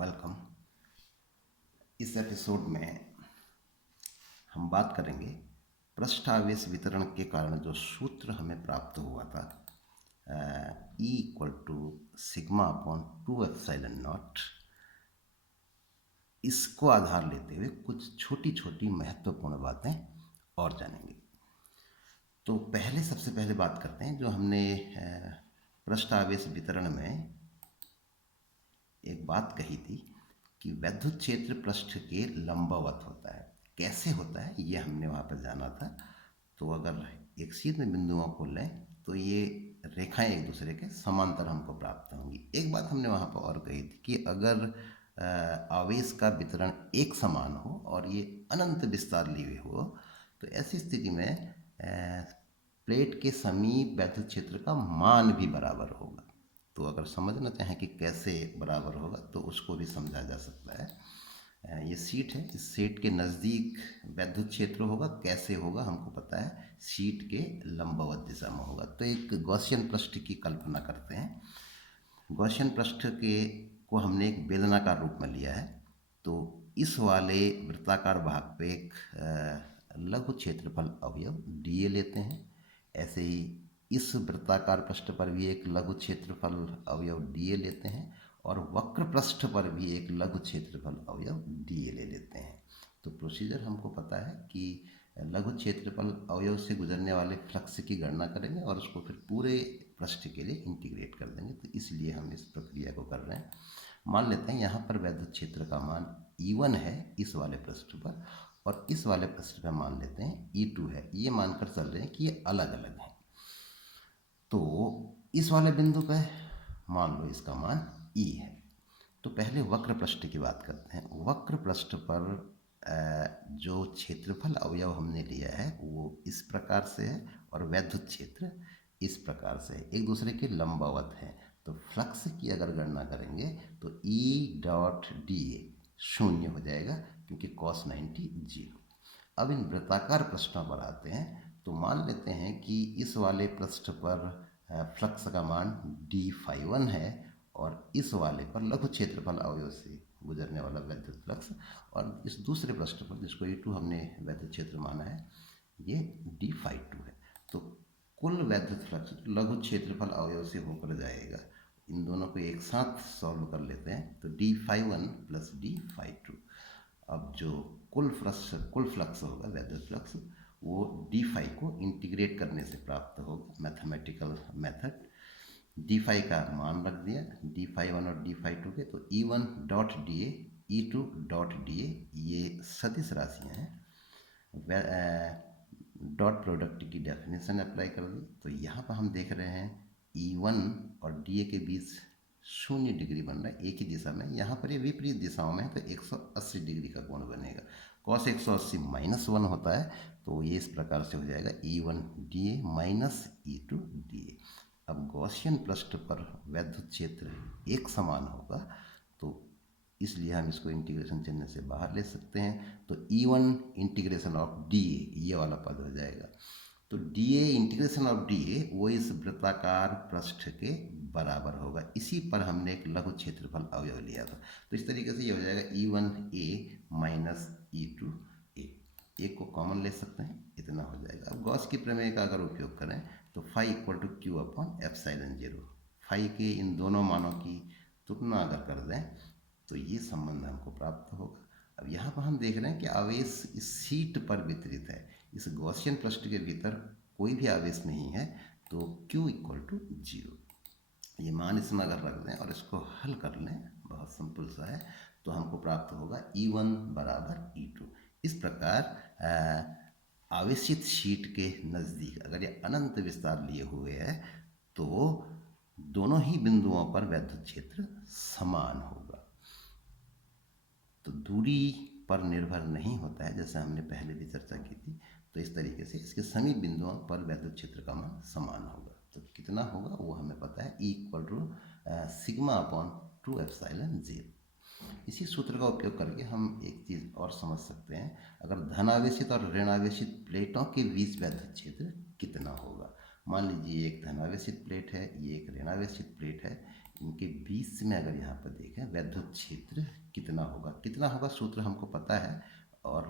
Welcome. इस episode में हम बात करेंगे पृष्ठावेश वितरण के कारण जो सूत्र हमें प्राप्त हुआ था E equal to sigma upon 2 epsilon naught, इसको आधार लेते हुए कुछ छोटी छोटी महत्वपूर्ण बातें और जानेंगे। तो सबसे पहले बात करते हैं जो हमने पृष्ठावेश वितरण में एक बात कही थी कि वैद्युत क्षेत्र पृष्ठ के लंबवत होता है। कैसे होता है ये हमने वहाँ पर जाना था। तो अगर एक सीध बिंदुओं को लें तो ये रेखाएं एक दूसरे के समांतर हमको प्राप्त होंगी। एक बात हमने वहाँ पर और कही थी कि अगर आवेश का वितरण एक समान हो और ये अनंत विस्तार लिए हो तो ऐसी स्थिति में प्लेट के समीप वैद्युत क्षेत्र का मान भी बराबर होगा। तो अगर समझना चाहें कि कैसे बराबर होगा तो उसको भी समझा जा सकता है। ये सीट है, इस सीट के नज़दीक वैद्युत क्षेत्र होगा। कैसे होगा हमको पता है, सीट के लंबवत दिशा में होगा। तो एक गॉसियन पृष्ठ की कल्पना करते हैं। गॉसियन पृष्ठ को हमने एक बेलनाकार रूप में लिया है। तो इस वाले वृत्ताकार भाग पे एक लघु क्षेत्रफल अवयव डीए लेते हैं। ऐसे ही इस वृत्ताकार पृष्ठ पर भी एक लघु क्षेत्रफल अवयव डीए लेते हैं और वक्र पृष्ठ पर भी एक लघु क्षेत्रफल अवयव डीए ले लेते हैं। तो प्रोसीजर हमको पता है कि लघु क्षेत्रफल अवयव से गुजरने वाले फ्लक्स की गणना करेंगे और उसको फिर पूरे पृष्ठ के लिए इंटीग्रेट कर देंगे। तो इसलिए हम इस प्रक्रिया को कर रहे हैं। मान लेते हैं यहाँ पर वैद्युत क्षेत्र का मान E1 है इस वाले पृष्ठ पर, और इस वाले पृष्ठ पर मान लेते हैं E2 है। ये मानकर चल रहे हैं कि ये अलग अलग हैं। तो इस वाले बिंदु पर मान लो इसका मान E है। तो पहले वक्र पृष्ठ की बात करते हैं। वक्र पृष्ठ पर जो क्षेत्रफल अवयव हमने लिया है वो इस प्रकार से है और वैद्युत क्षेत्र इस प्रकार से है, एक दूसरे के लंबवत है। तो फ्लक्स की अगर गणना करेंगे तो E डॉट डी ए 0 हो जाएगा क्योंकि cos 90 0। अब इन वृत्ताकार पृष्ठों पर आते हैं। तो मान लेते हैं कि इस वाले पृष्ठ पर फ्लक्स का मान d φ1 है और इस वाले पर लघु क्षेत्रफल अवयव से गुजरने वाला वैद्युत फ्लक्स, और इस दूसरे पृष्ठ पर जिसको E2 हमने वैद्युत क्षेत्र माना है ये d φ2 है। तो कुल वैद्युत फ्लक्स लघु क्षेत्रफल अवयव से होकर जाएगा। इन दोनों को एक साथ सॉल्व कर लेते हैं तो d φ1 प्लस d φ2। अब जो कुल फ्लक्स होगा वैद्युत फ्लक्स वो d φ को इंटीग्रेट करने से प्राप्त होगा, मैथमेटिकल मेथड। d φ का मान रख दिया d φ1 और d φ2 के। तो E1 dot D A E2 dot D A ये सदिश राशियाँ हैं। डॉट प्रोडक्ट की डेफिनेशन अप्लाई कर दी। तो यहाँ पर हम देख रहे हैं E1 और डी ए के बीच 0 डिग्री बन रहा है एक ही दिशा में। यहाँ पर ये विपरीत दिशाओं में है तो 180 डिग्री का कोण बनेगा। cos 180 -1 होता है तो ये इस प्रकार से हो जाएगा E1 D A minus E2 D A. अब गॉसियन पृष्ठ पर वैद्युत क्षेत्र एक समान होगा तो इसलिए हम इसको इंटीग्रेशन चिन्ह से बाहर ले सकते हैं। तो E1 integration of D A ये वाला पद हो जाएगा। तो D a integration of D A वो इस वृत्ताकार पृष्ठ के बराबर होगा। इसी पर हमने एक लघु क्षेत्रफल अवयव लिया था। तो इस तरीके से ये हो जाएगा E1 ए माइनस E2 ए। एक को कॉमन ले सकते हैं, इतना हो जाएगा। अब गॉस की प्रमेय का अगर उपयोग करें तो φ equal to q upon ε0। Phi के इन दोनों मानों की तुलना अगर कर दें तो ये संबंध हमको प्राप्त होगा। अब यहाँ पर हम देख रहे हैं कि आवेश इस सीट पर वितरित है। इस गॉसियन पृष्ठ के भीतर कोई भी आवेश नहीं है तो Q इक्वल टू 0। ये मान इसमें अगर रख दें और इसको हल कर लें, बहुत सिंपल सा है, तो हमको प्राप्त होगा E1 बराबर E2। इस प्रकार आवेशित शीट के नज़दीक अगर ये अनंत विस्तार लिए हुए है तो दोनों ही बिंदुओं पर वैद्युत क्षेत्र समान होगा। तो दूरी पर निर्भर नहीं होता है, जैसे हमने पहले भी चर्चा की थी। तो इस तरीके से इसके समीप बिंदुओं पर वैद्युत क्षेत्र का मान समान होगा। तो कितना होगा वो हमें पता है, E equal to sigma upon 2 ε0। इसी सूत्र का उपयोग करके हम एक चीज़ और समझ सकते हैं। अगर धनावेशित और ऋणावेशित प्लेटों के बीच वैद्युत क्षेत्र कितना होगा। मान लीजिए एक धनावेशित प्लेट है, ये एक ऋणावेशित प्लेट है। इनके बीच में अगर यहाँ पर देखें वैद्युत क्षेत्र कितना होगा सूत्र हमको पता है, और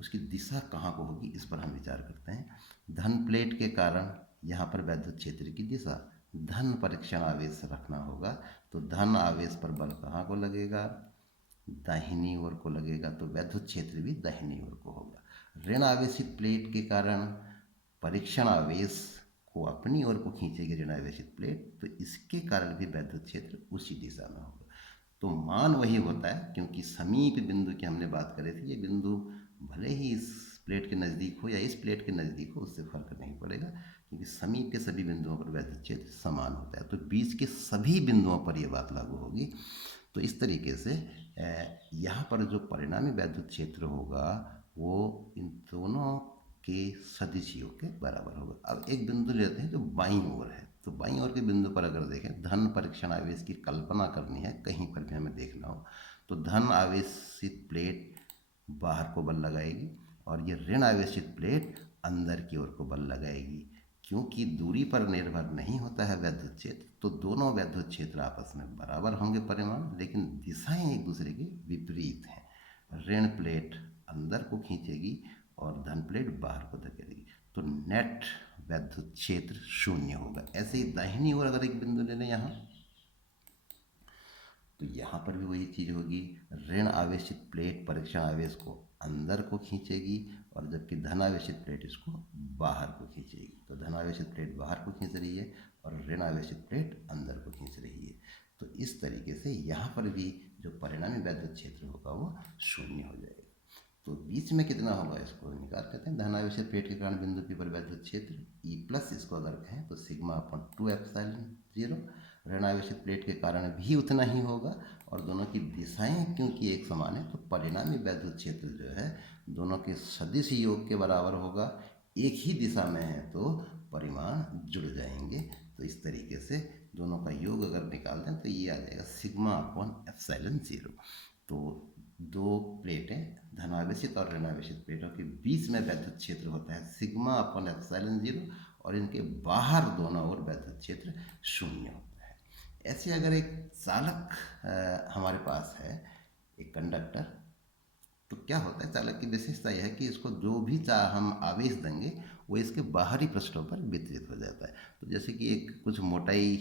उसकी दिशा कहाँ को होगी इस पर हम विचार करते हैं। धन प्लेट के कारण यहाँ पर वैद्युत क्षेत्र की दिशा धन परीक्षण आवेश रखना होगा, तो धन आवेश पर बल कहाँ को लगेगा, दाहिनी ओर को लगेगा, तो वैद्युत क्षेत्र भी दाहिनी ओर को होगा। ऋण आवेशित प्लेट के कारण परीक्षण आवेश को अपनी ओर को खींचेगी ऋण आवेशित प्लेट, तो इसके कारण भी वैद्युत क्षेत्र उसी दिशा में होगा। तो मान वही होता है, क्योंकि समीप बिंदु की हमने बात करी थी, ये बिंदु भले ही इस प्लेट के नज़दीक हो या इस प्लेट के नज़दीक हो, उससे फर्क नहीं पड़ेगा, क्योंकि समीप के सभी बिंदुओं पर वैद्युत क्षेत्र समान होता है। तो बीच के सभी बिंदुओं पर यह बात लागू होगी। तो इस तरीके से यहाँ पर जो परिणामी वैद्युत क्षेत्र होगा वो इन दोनों के सदिश योग के बराबर होगा। अब एक बिंदु लेते हैं जो बाईं ओर है, तो बाईं ओर के बिंदु पर अगर देखें धन परीक्षण आवेश की कल्पना करनी है, कहीं पर भी हमें देखना हो, तो धन आवेशित प्लेट बाहर को बल लगाएगी और ये ऋण आवेशित प्लेट अंदर की ओर को बल लगाएगी। क्योंकि दूरी पर निर्भर नहीं होता है वैद्युत क्षेत्र, तो दोनों वैद्युत क्षेत्र आपस में बराबर होंगे परिमाण, लेकिन दिशाएं एक दूसरे के विपरीत हैं। ऋण प्लेट अंदर को खींचेगी और धन प्लेट बाहर को धकेलेगी, तो नेट वैद्युत क्षेत्र शून्य होगा। ऐसे ही दाहिनी ओर अगर एक बिंदु ले लें यहाँ, तो यहाँ पर भी वही चीज़ होगी। ऋण आवेशित प्लेट परीक्षण आवेश को अंदर को खींचेगी और जबकि धन आवेशित प्लेट इसको बाहर को खींचेगी। तो धन आवेशित प्लेट बाहर को खींच रही है और ऋण आवेशित प्लेट अंदर को खींच रही है। तो इस तरीके से यहाँ पर भी जो परिणामी वैद्युत क्षेत्र होगा वो शून्य हो जाएगा। तो बीच में कितना होगा इसको निकाल कहते हैं। धन आवेशित प्लेट के कारण बिंदु पी पर वैद्युत क्षेत्र ई प्लस, इसको अगर कहें तो सिग्मा अपॉन 2 एप्सिलॉन 0। ऋण आवेशित प्लेट के कारण भी उतना ही होगा, और दोनों की दिशाएं क्योंकि एक समान है तो परिणामी वैद्युत क्षेत्र जो है दोनों के सदिश योग के बराबर होगा। एक ही दिशा में है तो परिमाण जुड़ जाएंगे। तो इस तरीके से दोनों का योग अगर निकाल दें तो ये आ जाएगा सिग्मा अपॉन एप्सिलॉन 0। तो दो प्लेटें धनावेशित और ऋणावेशित प्लेटों के बीच में वैद्युत क्षेत्र होता है सिग्मा अपॉन एप्सिलॉन 0, और इनके बाहर दोनों ओर वैद्युत क्षेत्र शून्य होता है। ऐसे अगर एक चालक हमारे पास है, एक कंडक्टर, तो क्या होता है, चालक की विशेषता यह है कि इसको जो भी हम आवेश देंगे वो इसके बाहरी पृष्ठों पर वितरित हो जाता है। तो जैसे कि एक कुछ मोटाई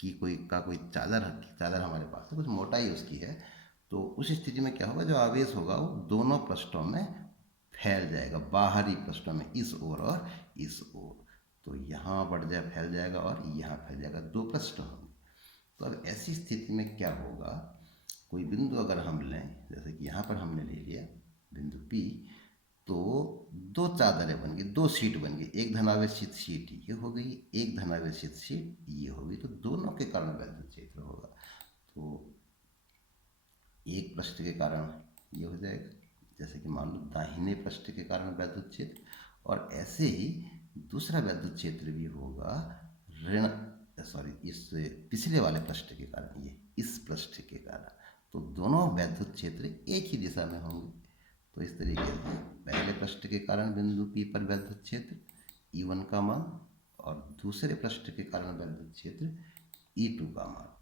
की कोई चादर हमारे पास है, कुछ मोटाई उसकी है, तो उस स्थिति में क्या होगा, जो आवेश होगा वो दोनों पृष्ठों में फैल जाएगा, बाहरी पृष्ठों में, इस ओर और इस ओर। तो यहाँ फैल जाएगा और यहाँ फैल जाएगा, दो पृष्ठ होंगे। तो अब ऐसी स्थिति में क्या होगा, कोई बिंदु अगर हम लें, जैसे कि यहाँ पर हमने ले लिया बिंदु P, तो दो चादरें बन गई, दो शीट बन गई। एक धनावेशित शीट ये हो गई, एक धनावेशित शीट ये हो गई, तो दोनों के कारण वैद्युत क्षेत्र होगा। तो एक पृष्ठ के कारण ये हो जाएगा, जैसे कि मान लो दाहिने पृष्ठ के कारण वैद्युत क्षेत्र, और ऐसे ही दूसरा वैद्युत क्षेत्र भी होगा इस पिछले वाले पृष्ठ के कारण, ये इस पृष्ठ के कारण। तो दोनों वैद्युत क्षेत्र एक ही दिशा में होंगे। तो इस तरीके से पहले पृष्ठ के कारण बिंदु P पर वैद्युत क्षेत्र E1 का मान, और दूसरे पृष्ठ के कारण वैद्युत क्षेत्र E2 का मान,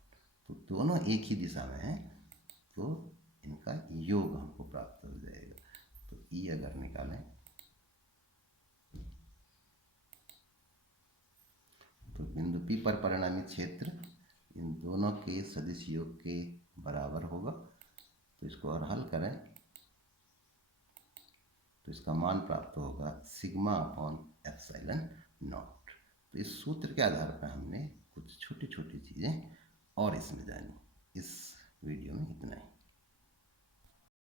तो दोनों एक ही दिशा में हैं, तो इनका योग हमको प्राप्त हो जाएगा। तो E अगर निकालें तो बिंदु P पर परिणामी क्षेत्र इन दोनों के सदिश योग के बराबर होगा। तो इसको और हल करें तो इसका मान प्राप्त होगा सिग्मा अपॉन एप्सिलॉन नॉट। तो इस सूत्र के आधार पर हमने कुछ छोटी छोटी चीज़ें और इसमें जानी। इस वीडियो में इतना ही।